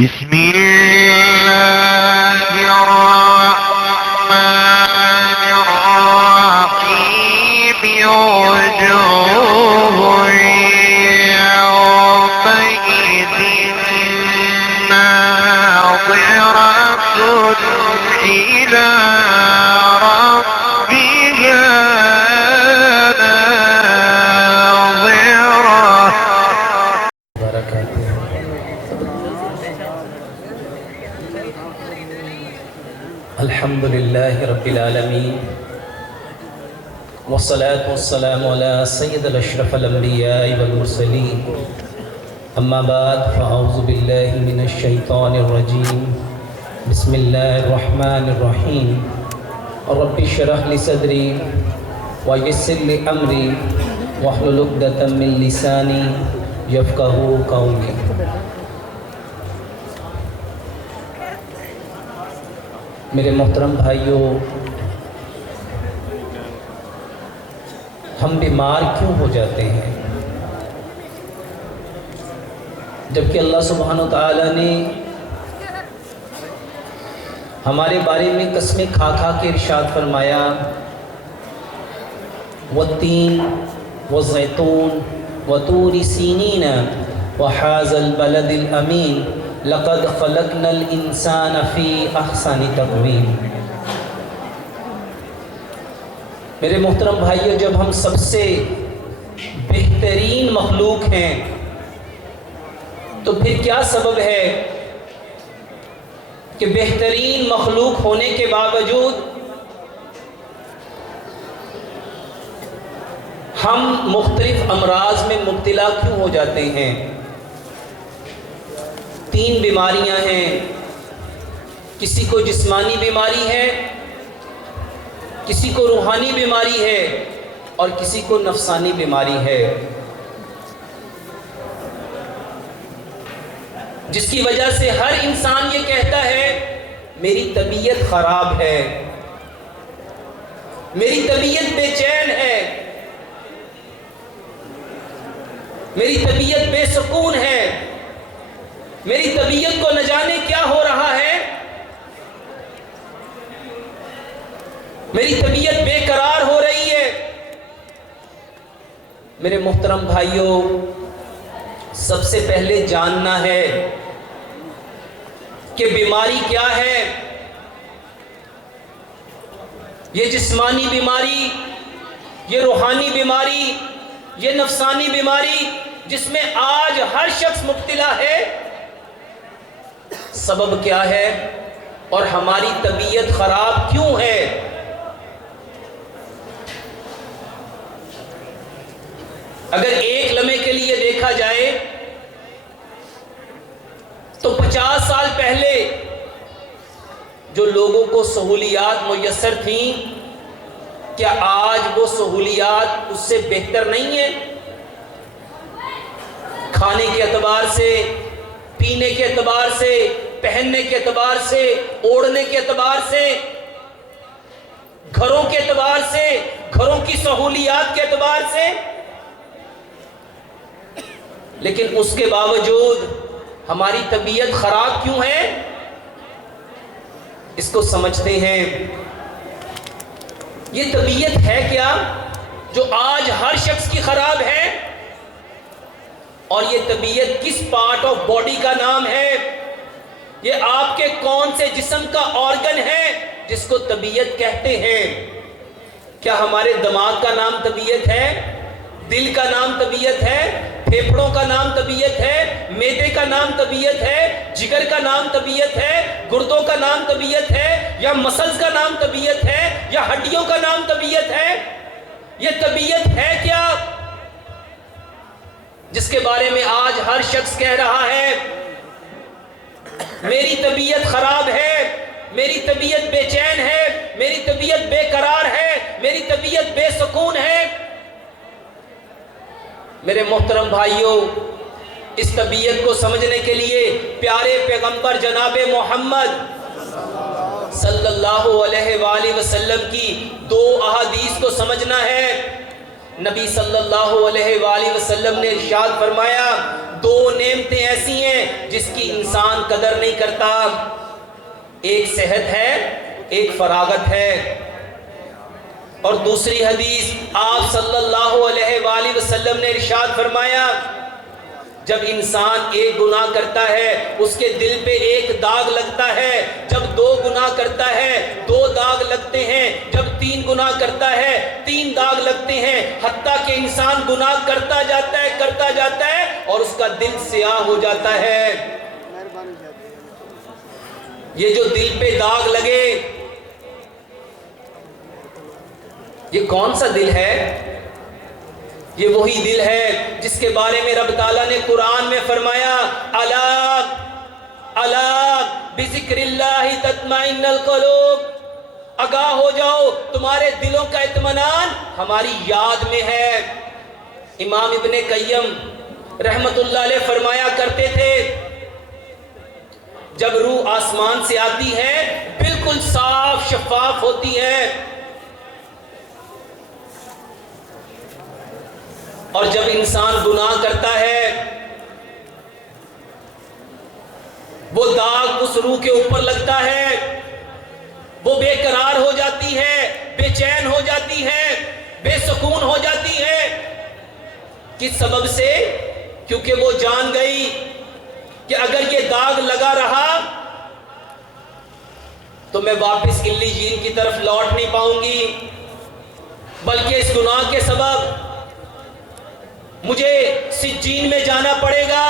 बिस्मिल्लाहिर्रहमानिर्रहीम वजूह यौमइज़िन नाज़िरतुन इला रब्बिहा अल्हम्दुलिल्लाहि रब्बिल आलमीन वस्सलातु वस्सलामु अला सय्यिदिल अशरफिल अंबियाइ वल मुरसलीन अम्मा बाद फ़अऊज़ु बिल्लाहि मिनश शैतानिर रजीम बिस्मिल्लाहिर रहमानिर रहीम रब्बि इश्रह लि सदरी व यस्सिर लि अमरी वहलुल उक़दतम मिन लिसानी यफ़क़हू क़ौली। मेरे मोहतरम भाइयों, हम बीमार क्यों हो जाते हैं जबकि अल्लाह सुब्हानहू तआला ने हमारे बारे में कसमें खा खा के इरशाद फरमाया, वत्तीन व ज़ैतून व तूरी सीनीन व हाज़ल बलदिल अमीन लक़द ख़लक़नल इंसान फ़ी अहसनि तक़वीम। मेरे मोहतरम भाइयों, जब हम सबसे बेहतरीन मखलूक हैं तो फिर क्या सबब है कि बेहतरीन मखलूक होने के बावजूद हम मुख्तलिफ अमराज में मुब्तला क्यों हो जाते हैं। 3 बीमारियां हैं, किसी को जिस्मानी बीमारी है, किसी को रूहानी बीमारी है और किसी को नफसानी बीमारी है, जिसकी वजह से हर इंसान ये कहता है मेरी तबीयत खराब है, मेरी तबीयत बेचैन है, मेरी तबीयत बेसुकून है, मेरी तबीयत को न जाने क्या हो रहा है, मेरी तबीयत बेकरार हो रही है। मेरे मोहतरम भाइयों, सबसे पहले जानना है कि बीमारी क्या है। ये जिस्मानी बीमारी, ये रूहानी बीमारी, ये नफसानी बीमारी जिसमें आज हर शख्स मुब्तला है, सबब क्या है और हमारी तबीयत खराब क्यों है। अगर एक लम्हे के लिए देखा जाए तो 50 साल पहले जो लोगों को सहूलियात मुयस्सर थी, क्या आज वो सहूलियात उससे बेहतर नहीं है। खाने के एतबार से, पीने के एतबार से, पहनने के एतबार से, ओढ़ने के एतबार से, घरों के एतबार से, घरों की सहूलियात के एतबार से, लेकिन उसके बावजूद हमारी तबीयत खराब क्यों है, इसको समझते हैं। ये तबीयत है क्या जो आज हर शख्स की खराब है, और ये तबीयत किस पार्ट ऑफ बॉडी का नाम है, ये आपके कौन से जिस्म का ऑर्गन है जिसको तबीयत कहते हैं। क्या हमारे दिमाग का नाम तबीयत है, दिल का नाम तबीयत है, फेफड़ों का नाम तबीयत है, मैदे का नाम तबीयत है, जिगर का नाम तबीयत है, गुर्दों का नाम तबीयत है, या मसल्स का नाम तबीयत है, या हड्डियों का नाम तबीयत है। ये तबीयत है क्या जिसके बारे में आज हर शख्स कह रहा है मेरी तबीयत खराब है, मेरी तबीयत बेचैन है, मेरी तबीयत बेकरार है, मेरी तबीयत बेसुकून है। मेरे मोहतरम भाइयों, इस तबीयत को समझने के लिए प्यारे पैगंबर जनाबे मोहम्मद सल्लल्लाहु अलैहि वसल्लम की 2 अहादीस को समझना है। नबी सल्लल्लाहु अलैहि वसल्लम ने इरशाद फरमाया, दो नेमतें ऐसी हैं जिसकी इंसान कदर नहीं करता, एक सेहत है, एक फरागत है। और दूसरी हदीस आप सल्लल्लाहु अलैहि वसल्लम ने इरशाद फरमाया, जब इंसान एक गुनाह करता है उसके दिल पे एक दाग लगता है, जब दो गुनाह करता है दो दाग लगते हैं, जब तीन गुनाह करता है तीन दाग लगते हैं, हत्ता कि इंसान गुनाह करता जाता है और उसका दिल स्याह हो जाता है। ये जो दिल पे दाग लगे, ये कौन सा दिल है? ये वही दिल है जिसके बारे में रब ताला ने कुरान में फरमाया, अला अला बिज़िक्रिल्लाहि तत्माइन्नुल क़ुलूब, आगाह हो जाओ तुम्हारे दिलों का इत्मीनान हमारी याद में है। इमाम इब्ने क़य्यम रहमतुल्लाह अलैह फरमाया करते थे, जब रूह आसमान से आती है बिल्कुल साफ शफाफ होती है, और जब इंसान गुनाह करता है वो दाग उस रूह के ऊपर लगता है, वो बेकरार हो जाती है, बेचैन हो जाती है, बेसुकून हो जाती है। किस सबब से? क्योंकि वो जान गई कि अगर ये दाग लगा रहा तो मैं वापस इल्लीयीन की तरफ लौट नहीं पाऊंगी, बल्कि इस गुनाह के सबब मुझे सिज्जीन में जाना पड़ेगा।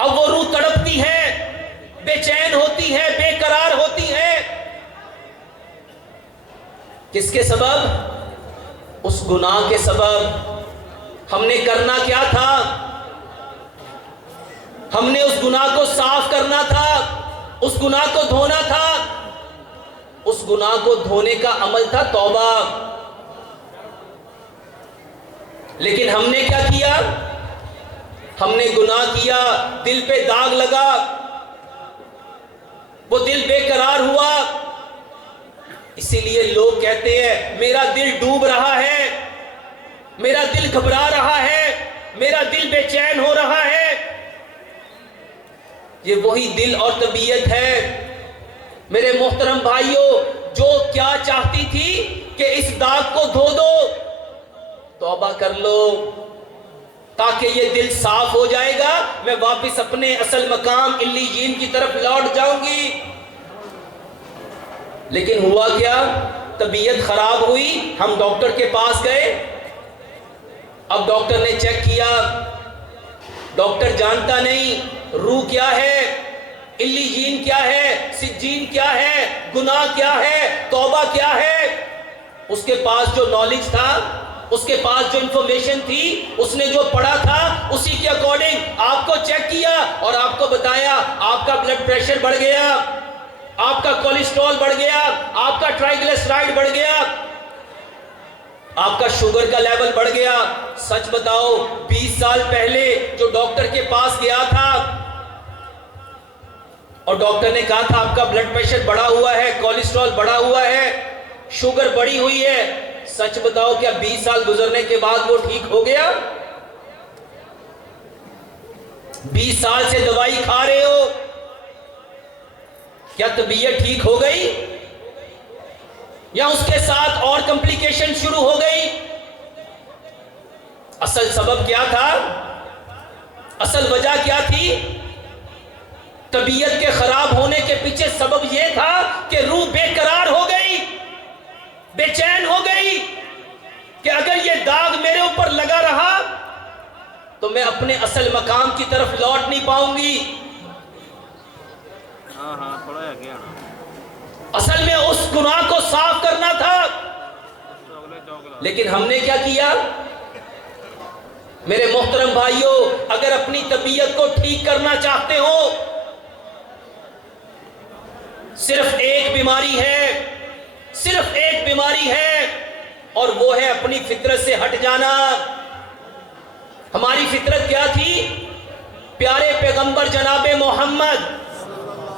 अब वो रूह तड़पती है, बेचैन होती है, बेकरार होती है। किसके सबब? उस गुनाह के सबब। हमने करना क्या था? हमने उस गुनाह को साफ करना था, उस गुनाह को धोना था। उस गुनाह को धोने का अमल था तौबा। लेकिन हमने क्या किया? हमने गुनाह किया, दिल पे दाग लगा, वो दिल बेकरार हुआ। इसीलिए लोग कहते हैं मेरा दिल डूब रहा है, मेरा दिल घबरा रहा है, मेरा दिल बेचैन हो रहा है। ये वही दिल और तबीयत है मेरे मोहतरम भाइयों, जो क्या चाहती थी कि इस दाग को धो दो, तौबा कर लो, ताकि ये दिल साफ हो जाएगा, मैं वापस अपने असल मकाम इल्लीयीन की तरफ लौट जाऊंगी। लेकिन हुआ क्या? तबीयत खराब हुई, हम डॉक्टर के पास गए। अब डॉक्टर ने चेक किया, डॉक्टर जानता नहीं रूह क्या है, इल्लीयीन क्या है, सिज्जीन क्या है, गुनाह क्या है, तौबा क्या है। उसके पास जो नॉलेज था, उसके पास जो इंफॉर्मेशन थी, उसने जो पढ़ा था, उसी के अकॉर्डिंग आपको चेक किया और आपको बताया आपका ब्लड प्रेशर बढ़ गया, आपका कोलेस्ट्रॉल बढ़ गया, आपका ट्राइग्लिसराइड बढ़ गया, आपका शुगर का लेवल बढ़ गया। सच बताओ, 20 साल पहले जो डॉक्टर के पास गया था और डॉक्टर ने कहा था आपका ब्लड प्रेशर बढ़ा हुआ है, कोलेस्ट्रॉल बढ़ा हुआ है, शुगर बढ़ी हुई है, सच बताओ क्या 20 साल गुजरने के बाद वो ठीक हो गया? 20 साल से दवाई खा रहे हो, क्या तबीयत ठीक हो गई या उसके साथ और कॉम्प्लिकेशन शुरू हो गई? असल सबब क्या था? असल वजह क्या थी? तबीयत के खराब होने के पीछे सबब यह था कि रूह बेकरार हो गई, बेचैन हो गई कि अगर ये दाग मेरे ऊपर लगा रहा तो मैं अपने असल मकाम की तरफ लौट नहीं पाऊंगी। थोड़ा आगे आना। असल में उस गुनाह को साफ करना था। लेकिन हमने क्या किया? मेरे मोहतरम भाइयों, अगर अपनी तबीयत को ठीक करना चाहते हो, सिर्फ एक बीमारी है, सिर्फ एक बीमारी है, और वो है अपनी फितरत से हट जाना। हमारी फितरत क्या थी? प्यारे पैगंबर जनाबे मोहम्मद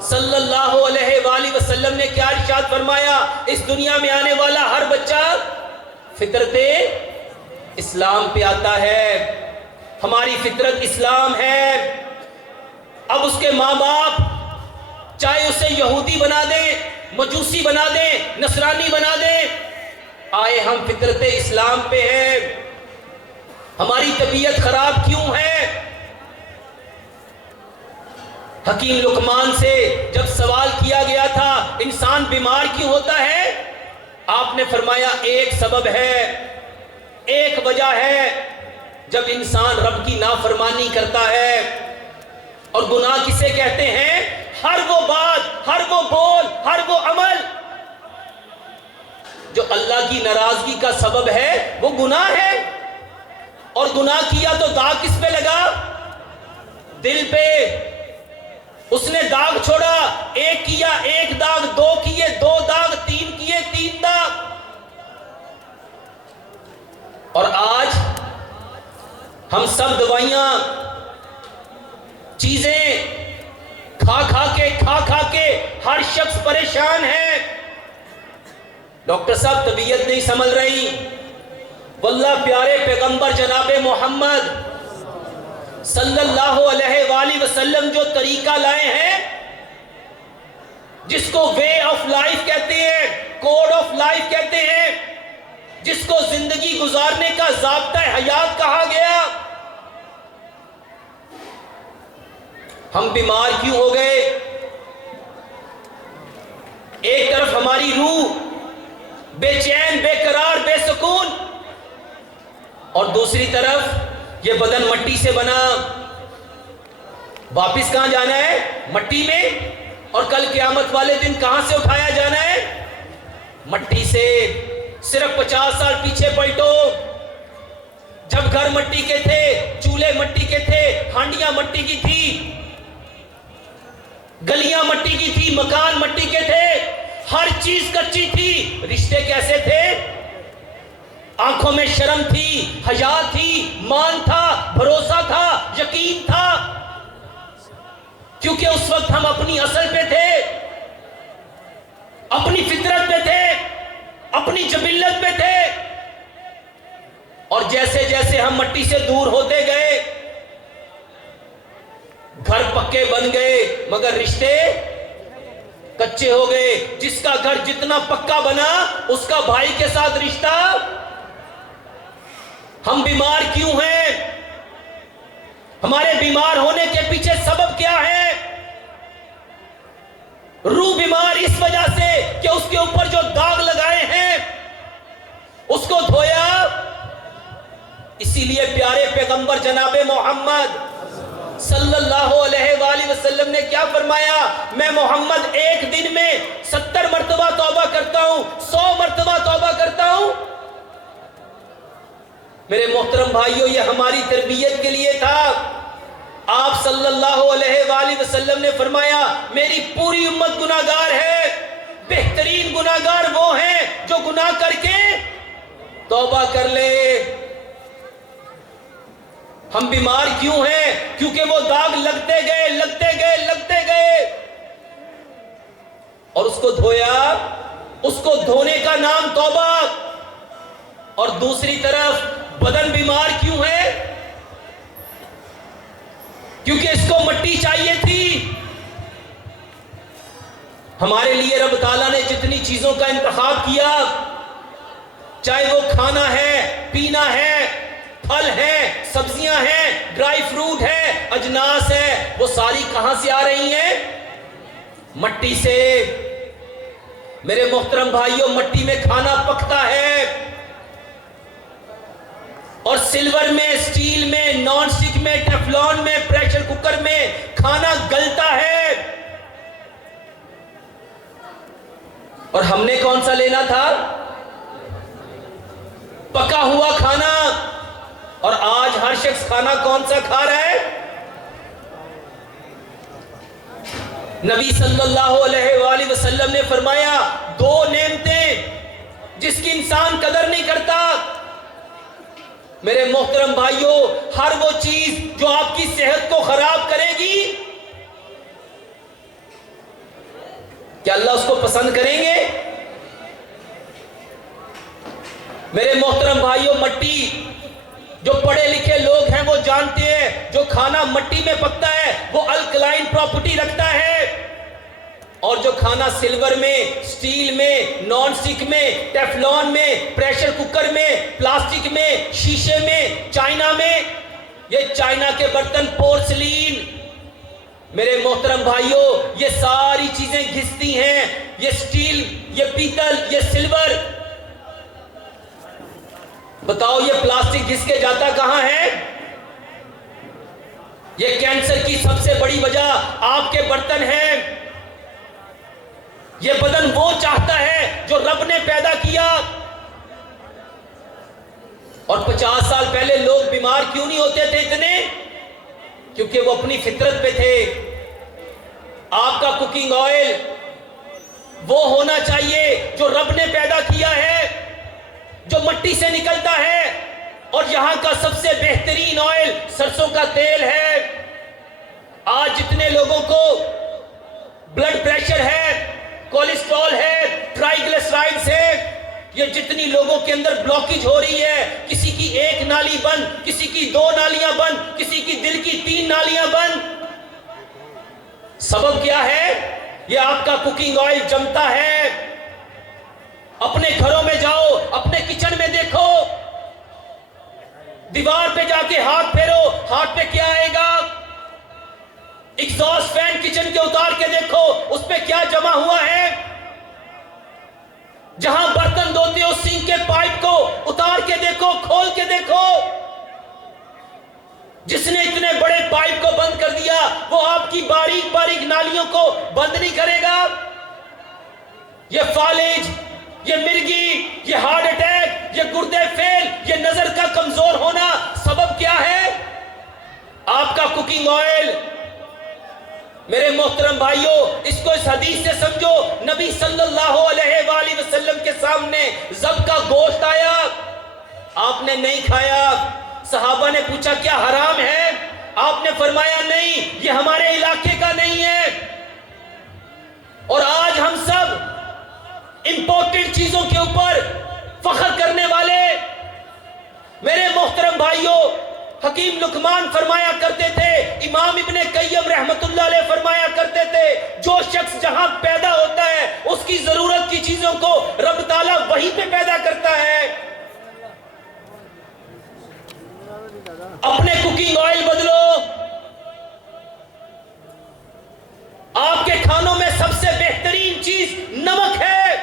सल्लल्लाहु अलैहि वसल्लम ने क्या इरशाद फरमाया? इस दुनिया में आने वाला हर बच्चा फितरते इस्लाम पे आता है, हमारी फितरत इस्लाम है। अब उसके माँ बाप चाहे उसे यहूदी बना दें, मजूसी बना दें, नसरानी बना दें, आए हम फितरत इस्लाम पे हैं। हमारी तबीयत खराब क्यों है? हकीम लुकमान से जब सवाल किया गया था इंसान बीमार क्यों होता है, आपने फरमाया एक सबब है, एक वजह है, जब इंसान रब की नाफरमानी करता है। और गुनाह किसे कहते हैं? हर वो बात, हर वो बोल, हर वो अमल जो अल्लाह की नाराजगी का सबब है, वो गुनाह है। और गुनाह किया तो दाग किस पे लगा? दिल पे। उसने दाग छोड़ा, एक किया एक दाग, दो किए दो दाग, तीन किए तीन दाग। और आज हम सब दवाइयां, चीजें खा खा के हर शख्स परेशान है। डॉक्टर साहब तबीयत नहीं संभल रही, वल्लाह प्यारे पैगंबर जनाबे मोहम्मद सल्लल्लाहु अलैहि वसल्लम जो तरीका लाए हैं, जिसको वे ऑफ लाइफ कहते हैं, कोड ऑफ लाइफ कहते हैं, जिसको जिंदगी गुजारने का ज़ाब्ता हयात कहा गया, हम बीमार क्यों हो गए? एक तरफ हमारी रूह बेचैन, बेकरार, बेसुकून, और दूसरी तरफ ये बदन मट्टी से बना, वापिस कहां जाना है? मट्टी में। और कल क़यामत वाले दिन कहां से उठाया जाना है? मट्टी से। सिर्फ 50 साल पीछे पलटो, जब घर मट्टी के थे, चूल्हे मट्टी के थे, हांडियां मट्टी की थी, गलियां मट्टी की थी, मकान मट्टी के थे, हर चीज कच्ची थी। रिश्ते कैसे थे? आंखों में शर्म थी, हया थी, मान था, भरोसा था, यकीन था, क्योंकि उस वक्त हम अपनी असल पे थे, अपनी फितरत पे थे, अपनी जबिल्लत पे थे। और जैसे जैसे हम मट्टी से दूर होते गए, घर पक्के बन गए मगर रिश्ते कच्चे हो गए। जिसका घर जितना पक्का बना उसका भाई के साथ रिश्ता। हम बीमार क्यों हैं? हमारे बीमार होने के पीछे सबब क्या है? रूह बीमार इस वजह से कि उसके ऊपर जो दाग लगाए हैं उसको धोया। इसीलिए प्यारे पैगंबर जनाबे मोहम्मद सल्लल्लाहु अलैहि वसल्लम ने क्या फरमाया? मैं मोहम्मद एक दिन में 70 मरतबा तौबा करता हूं, 100 मरतबा तौबा करता हूं। मेरे मोहतरम भाइयों, ये हमारी तरबियत के लिए था। आप सल्लल्लाहु अलैहि वसल्लम ने फरमाया मेरी पूरी उम्मत गुनाहगार है, बेहतरीन गुनाहगार वो हैं जो गुनाह करके तौबा कर ले। हम बीमार क्यों हैं? क्योंकि वो दाग लगते गए, लगते गए, लगते गए, और उसको धोया। उसको धोने का नाम तौबा। और दूसरी तरफ बदन बीमार क्यों है? क्योंकि इसको मट्टी चाहिए थी। हमारे लिए रब ताला ने जितनी चीजों का इंतखाब किया, चाहे वो खाना है, पीना है, फल है, सब्जियां हैं, ड्राई फ्रूट है, अजनास है, वो सारी कहां से आ रही हैं? मट्टी से। मेरे मोहतरम भाइयों, मट्टी में खाना पकता है, और सिल्वर में, स्टील में, नॉन स्टिक में, टेफलॉन में, प्रेशर कुकर में खाना गलता है। और हमने कौन सा लेना था? पका हुआ खाना। और आज हर शख्स खाना कौन सा खा रहा है? नबी सल्लल्लाहु अलैहि वसल्लम ने फरमाया 2 नेमतें जिसकी इंसान कदर नहीं करता। मेरे मोहतरम भाइयों, हर वो चीज जो आपकी सेहत को खराब करेगी, क्या अल्लाह उसको पसंद करेंगे? मेरे मोहतरम भाइयों, मट्टी जो पढ़े लिखे लोग हैं वो जानते हैं जो खाना मिट्टी में पकता है वो अल्कलाइन प्रॉपर्टी रखता है, और जो खाना सिल्वर में, स्टील में, नॉन स्टिक में, टेफलॉन में, प्रेशर कुकर में, प्लास्टिक में, शीशे में, चाइना में, ये चाइना के बर्तन, पोर्सलीन, मेरे मोहतरम भाइयों, ये सारी चीजें घिसती हैं। ये स्टील, ये पीतल, ये सिल्वर, बताओ ये प्लास्टिक घिस के जाता कहां है? ये कैंसर की सबसे बड़ी वजह आपके बर्तन हैं। ये बदन वो चाहता है जो रब ने पैदा किया। और 50 साल पहले लोग बीमार क्यों नहीं होते थे इतने? क्योंकि वो अपनी फितरत पे थे। आपका कुकिंग ऑयल वो होना चाहिए जो रब ने पैदा किया है, जो मिट्टी से निकलता है, और यहां का सबसे बेहतरीन ऑयल सरसों का तेल है। आज जितने लोगों को ब्लड प्रेशर है, कोलेस्ट्रॉल है, ट्राइग्लिसराइड्स है, ये जितनी लोगों के अंदर ब्लॉकेज हो रही है, किसी की एक नाली बंद, किसी की 2 नालियां बंद, किसी की दिल की 3 नालियां बंद, सबब क्या है? ये आपका कुकिंग ऑयल जमता है। अपने घरों में जाओ, अपने किचन में देखो, दीवार पे जाके हाथ फेरो, हाथ पे क्या आएगा? एग्जॉस्ट फैन किचन के उतार के देखो, उस पे क्या जमा हुआ है? जहां बर्तन धोते हो सिंक के पाइप को उतार के देखो, खोल के देखो। जिसने इतने बड़े पाइप को बंद कर दिया वो आपकी बारीक बारीक नालियों को बंद नहीं करेगा। ये फालिज, ये मिर्गी, ये हार्ट अटैक, ये गुर्दे फेल, ये नजर का कमजोर होना, सबब क्या है? आपका कुकिंग ऑयल। मेरे मोहतरम भाइयों, इसको इस हदीस से समझो। नबी सल्लल्लाहु अलैहि वसल्लम के सामने ज़ब का गोश्त आया, आपने नहीं खाया। सहाबा ने पूछा क्या हराम है? आपने फरमाया नहीं, ये हमारे इलाके का नहीं है। और आज हम सब इंपोर्टेड चीजों के ऊपर फख्र करने वाले। मेरे मोहतरम भाइयों, हकीम लुकमान फरमाया करते थे, इमाम इब्ने कय्यम रहमतुल्लाह अलैह फरमाया करते थे, जो शख्स जहां पैदा होता है उसकी जरूरत की चीजों को रब ताला वहीं पे पैदा करता है। अपने कुकिंग ऑयल बदलो। आपके खानों में सबसे बेहतरीन चीज नमक है।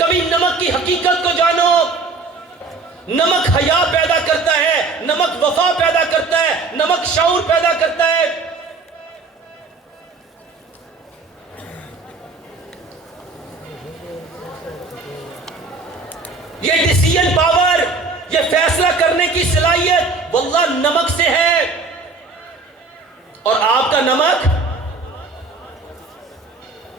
कभी नमक की हकीकत को जानो। नमक हया पैदा करता है, नमक वफा पैदा करता है, नमक शऊर पैदा करता है। ये डिसीजन पावर, ये फैसला करने की सलाहियत वल्लाह नमक से है। और आपका नमक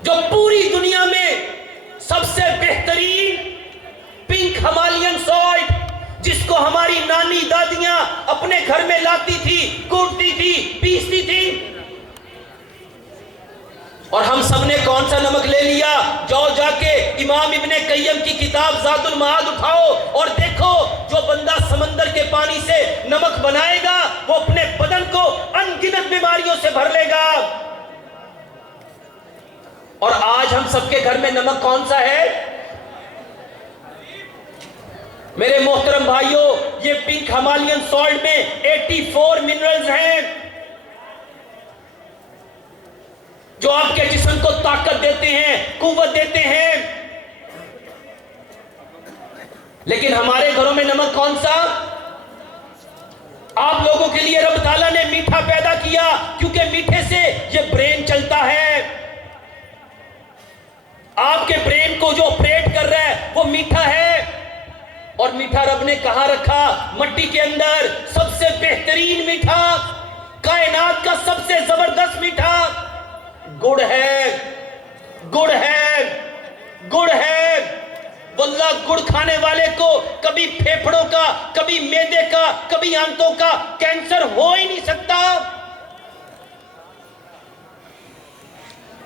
जो पूरी दुनिया में सबसे बेहतरीन पिंक हिमालयन सॉल्ट, जिसको हमारी नानी दादियां अपने घर में लाती थी, कूटती थी, पीसती थी, और हम सब ने कौन सा नमक ले लिया? जाओ जाके इमाम इब्ने कय्यम की किताब ज़ादुल मआद उठाओ और देखो, जो बंदा समंदर के पानी से नमक बनाएगा वो अपने बदन को अनगिनत बीमारियों से भर लेगा। और आज हम सबके घर में नमक कौन सा है? मेरे मोहतरम भाइयों, ये पिंक हिमालयन सॉल्ट में 84 मिनरल्स हैं जो आपके जिस्म को ताकत देते हैं, कुव्वत देते हैं। लेकिन हमारे घरों में नमक कौन सा? आप लोगों के लिए रब ताला ने मीठा पैदा किया, क्योंकि मीठे से ये ब्रेन चलता है। आपके ब्रेन को जो ऑपरेट कर रहा है वो मीठा है। और मीठा रब ने कहां रखा? मिट्टी के अंदर। सबसे बेहतरीन मीठा, कायनात का सबसे जबरदस्त मीठा गुड़ है। गुड़ है, गुड़ है। वल्लाह गुड़ खाने वाले को कभी फेफड़ों का, कभी मैदे का, कभी आंतों का कैंसर हो ही नहीं सकता।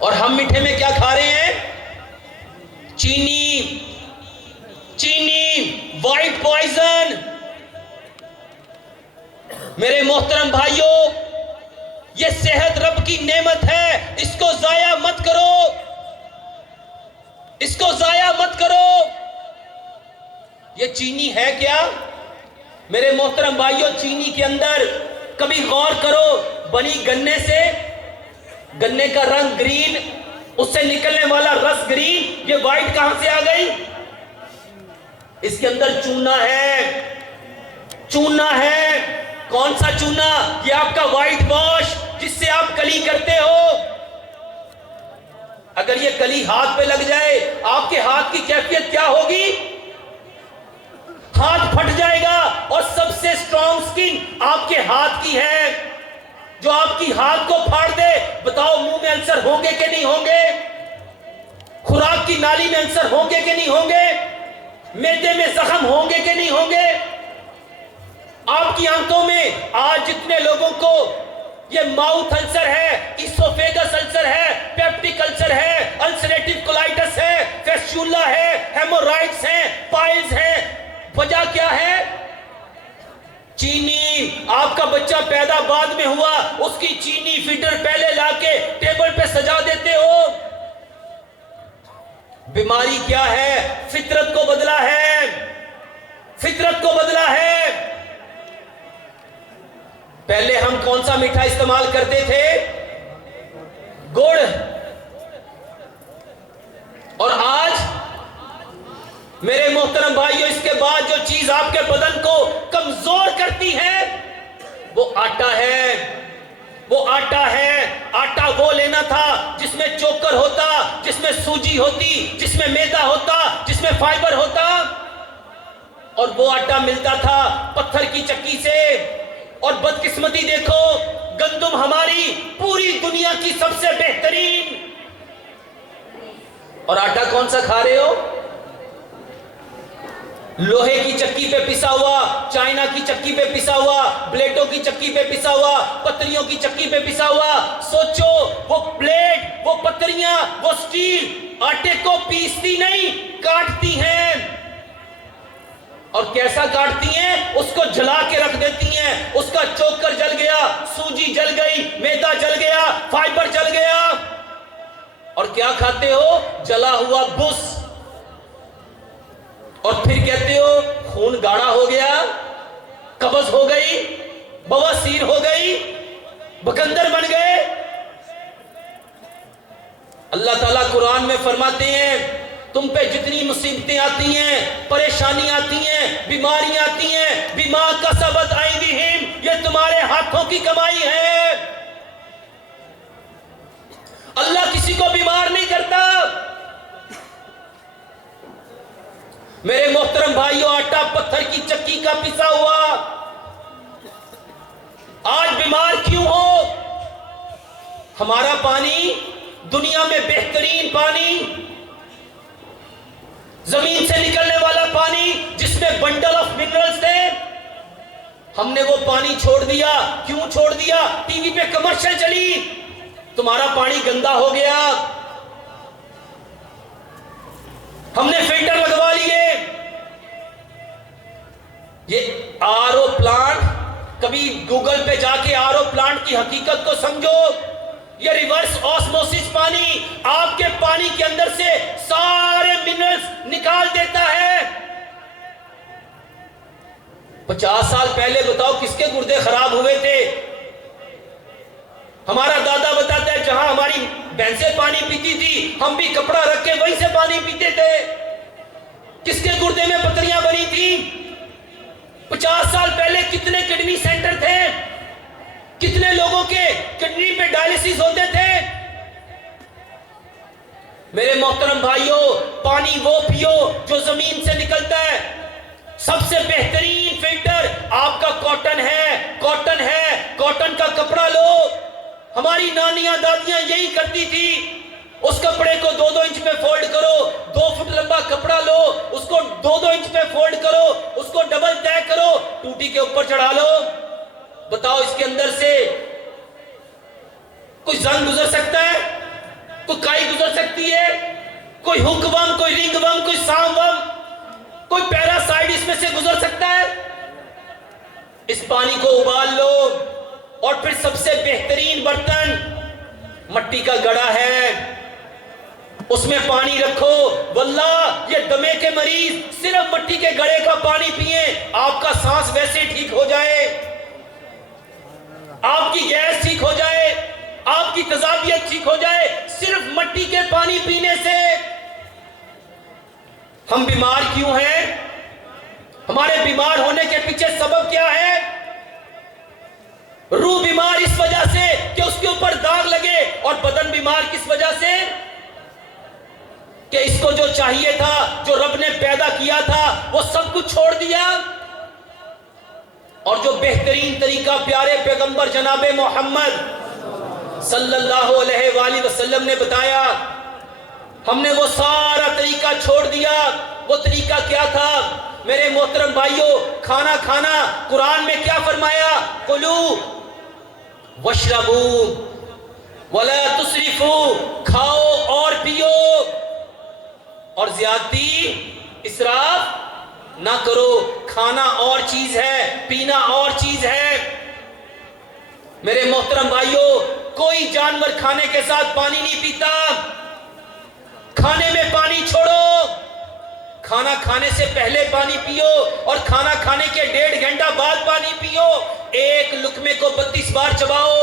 और हम मीठे में क्या खा रहे हैं? चीनी, चीनी, वाइट पॉइजन। मेरे मोहतरम भाइयों, ये सेहत रब की नेमत है, इसको जाया मत करो, इसको जाया मत करो। ये चीनी है क्या? मेरे मोहतरम भाइयों, चीनी के अंदर कभी गौर करो, बनी गन्ने से, गन्ने का रंग ग्रीन, उससे निकलने वाला रस ग्रीन, ये व्हाइट कहां से आ गई? इसके अंदर चूना है, चूना है। कौन सा चूना? ये आपका व्हाइट वॉश, जिससे आप कली करते हो। अगर ये कली हाथ पे लग जाए, आपके हाथ की कैफियत क्या होगी? हाथ फट जाएगा। और सबसे स्ट्रॉन्ग स्किन आपके हाथ की है, जो आपकी हाथ को फाड़ दे। बताओ, मुंह में अल्सर होंगे कि नहीं होंगे? खुराक की नाली में अल्सर होंगे कि नहीं होंगे? मैदे में जख्म होंगे कि नहीं होंगे? आपकी आंतों में आज जितने लोगों को ये माउथ अल्सर है, इसोफेगस अल्सर है, पेप्टिक अल्सर है, अल्सरेटिव कोलाइटिस है, फेस्टुला है, हेमोराइड्स हैं, पाइल्स हैं, वजह क्या है? चीनी। आपका बच्चा पैदा बाद में हुआ, उसकी चीनी फीडर पहले लाके टेबल पे सजा देते हो। बीमारी क्या है? फितरत को बदला है, फितरत को बदला है। पहले हम कौन सा मीठा इस्तेमाल करते थे? गुड़। और आज मेरे मोहतरम भाइयों, इसके बाद जो चीज आपके बदन को कमजोर करती है वो आटा है, वो आटा है। आटा वो लेना था जिसमें चोकर होता, जिसमें सूजी होती, जिसमें मैदा होता, जिसमें फाइबर होता। और वो आटा मिलता था पत्थर की चक्की से। और बदकिस्मती देखो, गंदुम हमारी पूरी दुनिया की सबसे बेहतरीन। और आटा कौन सा खा रहे हो? लोहे की चक्की पे पिसा हुआ, चाइना की चक्की पे पिसा हुआ, प्लेटों की चक्की पे पिसा हुआ, पत्थरियों की चक्की पे पिसा हुआ। सोचो, वो प्लेट, वो पत्थरियां, वो स्टील आटे को पीसती नहीं, काटती हैं। और कैसा काटती हैं? उसको जला के रख देती हैं। उसका चोकर जल गया, सूजी जल गई, मैदा जल गया, फाइबर जल गया। और क्या खाते हो? जला हुआ बुस। और फिर कहते हो खून गाढ़ा हो गया, कब्ज हो गई, बवासीर हो गई, बकंदर बन गए। अल्लाह ताला कुरान में फरमाते हैं, तुम पे जितनी मुसीबतें आती हैं, परेशानी आती हैं, बीमारियां आती हैं, बिमा कसबत ऐदीहिम, ये तुम्हारे हाथों की कमाई है। अल्लाह किसी को बीमार नहीं करता। मेरे मोहतरम भाइयों, आटा पत्थर की चक्की का पिसा हुआ। आज बीमार क्यों हो? हमारा पानी दुनिया में बेहतरीन पानी, जमीन से निकलने वाला पानी, जिसमें बंडल ऑफ मिनरल्स थे, हमने वो पानी छोड़ दिया। क्यों छोड़ दिया? टीवी पे कमर्शियल चली, तुम्हारा पानी गंदा हो गया, हमने फिल्टर लगवा लिए। ये आरओ प्लांट, कभी गूगल पे जाके आरओ प्लांट की हकीकत को समझो। ये रिवर्स ऑस्मोसिस पानी आपके पानी के अंदर से सारे मिनरल्स निकाल देता है। 50 साल पहले बताओ किसके गुर्दे खराब हुए थे? हमारा दादा बताता है, जहां हमारी भैंसें पानी पीती थी, हम भी कपड़ा रख के वहीं से पानी पीते थे। किसके गुर्दे में पथरियां बनी थी? 50 साल पहले कितने किडनी सेंटर थे? कितने लोगों के किडनी पे डायलिसिस होते थे? मेरे मोहतरम भाइयों, पानी वो पियो जो जमीन से निकलता है। सबसे बेहतरीन फिल्टर आपका कॉटन है, कॉटन है, कॉटन का कपड़ा लो। हमारी नानियां दादियां यही करती थी। उस कपड़े को 2-2 इंच पे फोल्ड करो, 2 फुट लंबा कपड़ा लो, उसको 2-2 इंच पे फोल्ड करो, उसको डबल तय करो, टूटी के ऊपर चढ़ा लो। बताओ, इसके अंदर से कोई जंग गुजर सकता है? कोई काई गुजर सकती है? कोई हुकवम, कोई रिंगवम, कोई सांवम, कोई पैरासाइट इसमें से गुजर सकता है? इस पानी को उबाल लो और फिर सबसे बेहतरीन बर्तन मट्टी का घड़ा है, उसमें पानी रखो। वल्लाह ये दमे के मरीज सिर्फ मट्टी के घड़े का पानी पिए, आपका सांस वैसे ठीक हो जाए, आपकी गैस ठीक हो जाए, आपकी तजाबियत ठीक हो जाए, सिर्फ मट्टी के पानी पीने से। हम बीमार क्यों हैं? हमारे बीमार होने के पीछे सबब क्या है? रूह बीमार इस वजह से कि उसके ऊपर दाग लगे, और बदन बीमार किस वजह से कि इसको जो चाहिए था, जो रब ने पैदा किया था, वो सब कुछ छोड़ दिया। और जो बेहतरीन तरीका प्यारे पैगंबर जनाबे मोहम्मद सल्लल्लाहु अलैहि वसल्लम ने बताया, हमने वो सारा तरीका छोड़ दिया। वो तरीका क्या था मेरे मोहतरम भाइयों? खाना खाना। कुरान में क्या फरमाया? कुलू वशरबू वला तुसरिफू, खाओ और पियो और ज्यादती इसराफ ना करो। खाना और चीज है, पीना और चीज है। मेरे मोहतरम भाइयों, कोई जानवर खाने के साथ पानी नहीं पीता। खाने में पानी छोड़ो, खाना खाने से पहले पानी पियो और खाना खाने के 1.5 घंटा बाद पानी पियो। एक लुकमे को 32 बार चबाओ।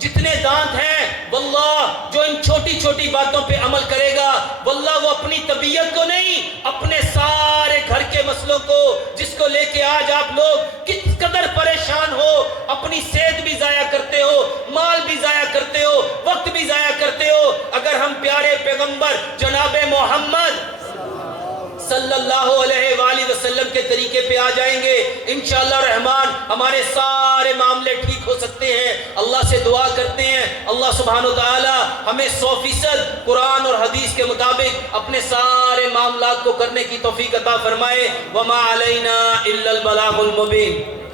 जितने दांत हैं, वल्लाह जो इन छोटी छोटी बातों पे अमल करेगा, वल्लाह वो अपनी तबीयत को नहीं, अपने सारे घर के मसलों को, जिसको लेके आज आप लोग किस कदर परेशान हो, अपनी सेहत भी जाया करते हो, माल भी जाया करते हो, वक्त भी जाया करते हो, अगर हम प्यारे पैगंबर जनाबे मोहम्मद सल्लल्लाहु अलैहि वसल्लम के तरीके पे आ जाएंगे, इंशाअल्लाह रहमान हमारे सारे मामले ठीक हो सकते हैं। अल्लाह से दुआ करते हैं अल्लाह सुब्हानहू तआला हमें 100% कुरान और हदीस के मुताबिक अपने सारे मामलात को करने की तौफीक अता फरमाए। वमा अलैना इल्लल बलागुल मुबीन।